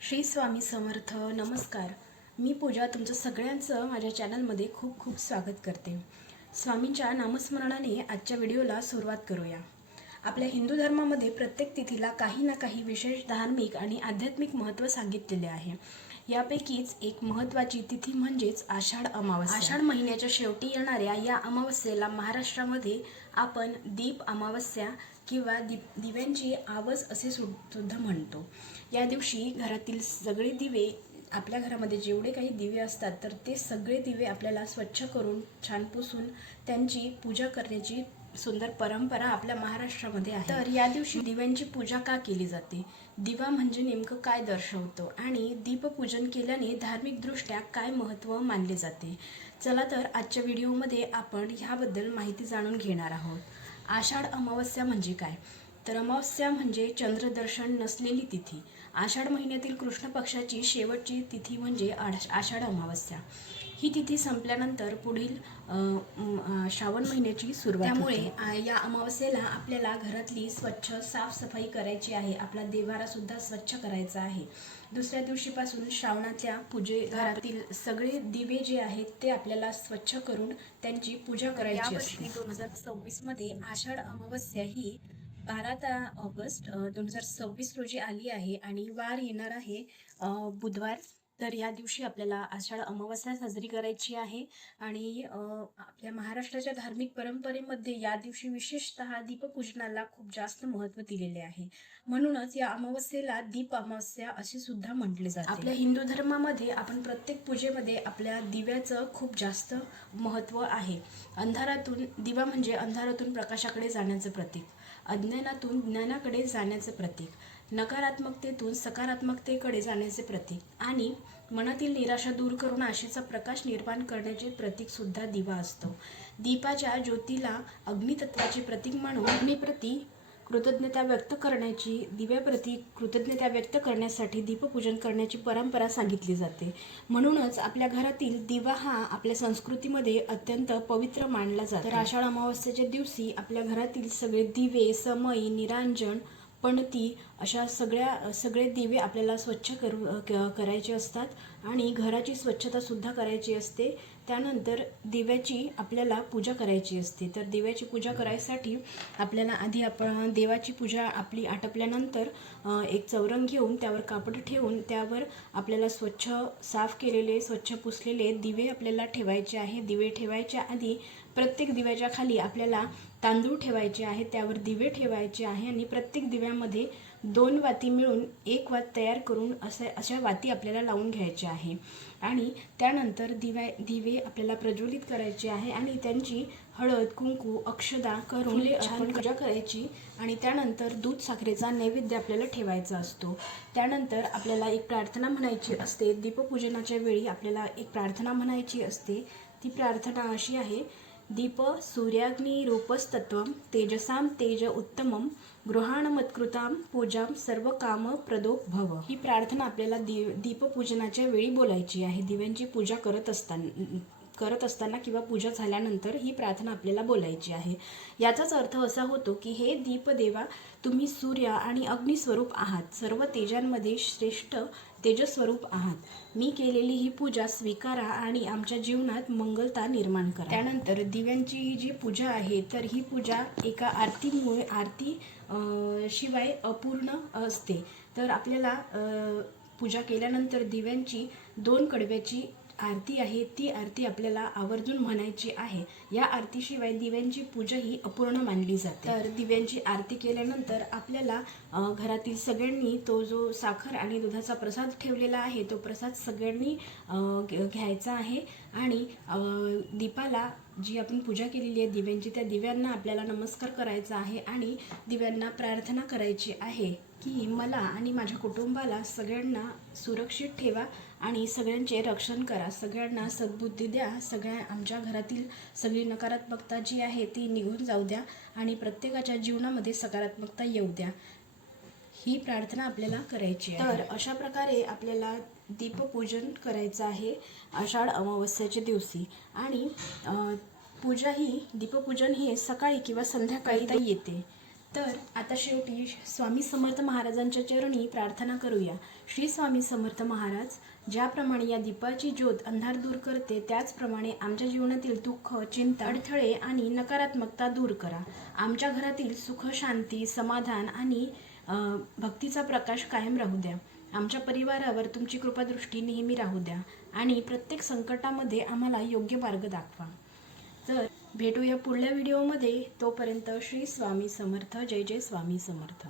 श्री स्वामी समर्थ. नमस्कार. मी पूजा तुमचं सगळ्यांचं माझ्या चॅनलमध्ये खूप खूप स्वागत करते. स्वामींच्या नामस्मरणाने आजच्या व्हिडिओला सुरुवात करूया. आपल्या हिंदू धर्मामध्ये प्रत्येक तिथीला काही ना काही विशेष धार्मिक आणि आध्यात्मिक महत्त्व सांगितलेले आहे. यापैकीच एक महत्त्वाची तिथी म्हणजेच आषाढ अमावस्या. आषाढ महिन्याच्या शेवटी येणाऱ्या या अमावस्येला महाराष्ट्रामध्ये आपण दीप अमावस्या किंवा दिव्यांची आवस असे सुद्धा म्हणतो. या दिवशी घरातील सगळे दिवे, आपल्या घरामध्ये जेवढे काही दिवे असतात तर ते सगळे दिवे आपल्याला स्वच्छ करून छान पुसून त्यांची पूजा करण्याची सुंदर परंपरा आपल्या महाराष्ट्रामध्ये आहे. तर या दिवशी दिव्यांची पूजा का केली जाते, दिवा म्हणजे नेमकं काय दर्शवतो आणि दीपपूजन केल्याने धार्मिक दृष्ट्या काय महत्त्व मानले जाते, चला तर आजच्या व्हिडिओमध्ये आपण ह्याबद्दल माहिती जाणून घेणार आहोत. आषाढ अमावस्या म्हणजे काय, तर अमावस्या म्हणजे चंद्रदर्शन नसलेली तिथी. आषाढ महिन्यातील कृष्ण पक्षाची शेवटची तिथी म्हणजे आषाढ अमावस्या. ही तिथी संपल्यानंतर पुढील श्रावण महिन्याची सुरुवात. त्यामुळे या अमावस्येला आपल्याला घरातली स्वच्छ साफसफाई करायची आहे. आपला देवारा सुद्धा स्वच्छ करायचा आहे. दुसऱ्या दिवशीपासून श्रावणाच्या घरातील सगळे दिवे जे आहेत ते आपल्याला स्वच्छ करून त्यांची पूजा करायची असते. 2026 मध्ये आषाढ अमावस्या ही 12 ऑगस्ट 2026 रोजी आली आहे आणि वार येणार आहे बुधवार. तर या दिवशी आपल्याला आषाढ अमावस्या साजरी करायची आहे. आणि आपल्या महाराष्ट्राच्या धार्मिक परंपरेमध्ये या दिवशी विशेषतः दीपपूजनाला खूप जास्त महत्त्व दिलेले आहे. म्हणूनच या अमावस्येला दीप अमावस्या असे सुद्धा म्हटले जाते. आपल्या हिंदू धर्मामध्ये आपण प्रत्येक पूजेमध्ये आपल्या दिव्याचं खूप जास्त महत्त्व आहे. दिवा म्हणजे अंधारातून प्रकाशाकडे जाण्याचं प्रतीक, अज्ञानातून ज्ञानाकडे जाण्याचे प्रतीक, नकारात्मकतेतून सकारात्मकतेकडे जाण्याचे प्रतीक आणि मनातील निराशा दूर करून आशेचा प्रकाश निर्माण करण्याचे प्रतीक सुद्धा दिवा असतो. दीपाच्या ज्योतीला अग्नितत्वाचे प्रतीक म्हणून अग्निप्रती कृतज्ञता व्यक्त करण्याची, दिव्याप्रती कृतज्ञता व्यक्त करण्यासाठी दीपपूजन करण्याची परंपरा सांगितली जाते. म्हणूनच आपल्या घरातील दिवा हा आपल्या संस्कृतीमध्ये अत्यंत पवित्र मानला जातो. तर आषाढ अमावस्येच्या दिवशी आपल्या घरातील सगळे दिवे, समई, निरांजन, पणती अशा सगळे दिवे आपल्याला स्वच्छ करायचे असतात आणि घराची स्वच्छता सुद्धा करायची असते. त्यानंतर दिव्याची आपल्याला पूजा करायची असते. तर दिव्याची पूजा करायसाठी आपल्याला आधी आपण देवाची पूजा आपली आटपल्यानंतर एक चौरंग घेऊन त्यावर कापड ठेवून त्यावर आपल्याला स्वच्छ साफ केलेले, स्वच्छ पुसलेले दिवे आपल्याला ठेवायचे आहे. दिवे ठेवायच्या आधी प्रत्येक दिव्याच्या खाली आपल्याला तांदूळ ठेवायचे आहे, त्यावर दिवे ठेवायचे आहे आणि प्रत्येक दिव्यामध्ये 2 वाती मिळून 1 वात तयार करून अशा वाती आपल्याला लावून घ्यायच्या आहे. आणि त्यानंतर दिवे आपल्याला प्रज्वलित करायचे आहे आणि त्यांची हळद, कुंकू, अक्षदा करून छान पूजा करायची. आणि त्यानंतर दूध साखरेचा नैवेद्य आपल्याला ठेवायचा असतो. त्यानंतर आपल्याला एक प्रार्थना म्हणायची असते. दीपपूजनाच्या वेळी आपल्याला एक प्रार्थना म्हणायची असते. ती प्रार्थना अशी आहे: दीप सूर्याग्नी रूपस्तत्वं तेजसां तेज उत्तमं गृहाणमत्कृतां पूजां सर्व काम प्रदो भव. ही प्रार्थना आपल्याला दीपपूजनाच्या वेळी बोलायची आहे. दिव्यांची पूजा करत असताना किंवा पूजा झाल्यानंतर ही प्रार्थना आपल्याला बोलायची आहे. याचाच अर्थ असा होतो की हे दीपदेवा, तुम्ही सूर्य आणि अग्निस्वरूप आहात, सर्व तेजांमध्ये श्रेष्ठ तेजस्वरूप आहात. मी केलेली ही पूजा स्वीकारा आणि आमच्या जीवनात मंगलता निर्माण करा. त्यानंतर दिव्यांची ही जी पूजा आहे तर ही पूजा एका आरती शिवाय अपूर्ण असते. तर आपल्याला पूजा केल्यानंतर दिव्यांची 2 कडव्याची आरती आहे, ती आरती आपल्याला आवर्जून म्हणायची आहे. या आरतीशिवाय दिव्यांची पूजा ही अपूर्ण मानली जाते. तर दिव्यांची आरती केल्यानंतर आपल्याला घरातील सगळ्यांनी तो जो साखर आणि दुधाचा प्रसाद ठेवलेला आहे तो प्रसाद सगळ्यांनी घ्यायचा आहे. आणि दीपाला जी आपण पूजा केलेली आहे दिव्यांची, त्या दिव्यांना आपल्याला नमस्कार करायचा आहे आणि दिव्यांना प्रार्थना करायची आहे की मला आणि माझ्या कुटुंबाला सगळ्यांना सुरक्षित ठेवा आणि सगळ्यांचे रक्षण करा, सगळ्यांना सद्बुद्धी द्या, आमच्या घरातील सगळी नकारात्मकता जी आहे ती निघून जाऊ द्या आणि प्रत्येकाच्या जीवनामध्ये सकारात्मकता येऊ द्या. ही प्रार्थना आपल्याला करायची आहे. तर अशा प्रकारे आपल्याला दीपपूजन करायचं आहे आषाढ अमावस्येच्या दिवशी. आणि दीपपूजन हे सकाळी किंवा संध्याकाळी येते. तर आता शेवटी स्वामी समर्थ महाराजांच्या चरणी प्रार्थना करूया। श्री स्वामी समर्थ महाराज, ज्याप्रमाणे या दीपाची ज्योत अंधार दूर करते, त्याचप्रमाणे आमच्या जीवनातील दुःख, चिंता, अडथळे आणि नकारात्मकता दूर करा। आमच्या घरातील सुख, शांती, समाधान आणि भक्तीचा प्रकाश कायम राहू द्या। आमच्या परिवारावर तुमची कृपादृष्टी नेहमी राहू द्या आणि प्रत्येक संकटामध्ये आम्हाला योग्य मार्ग दाखवा। तर भेटूया पुढल्या व्हिडिओमध्ये। तोपर्यंत श्री स्वामी समर्थ। जय जय स्वामी समर्थ।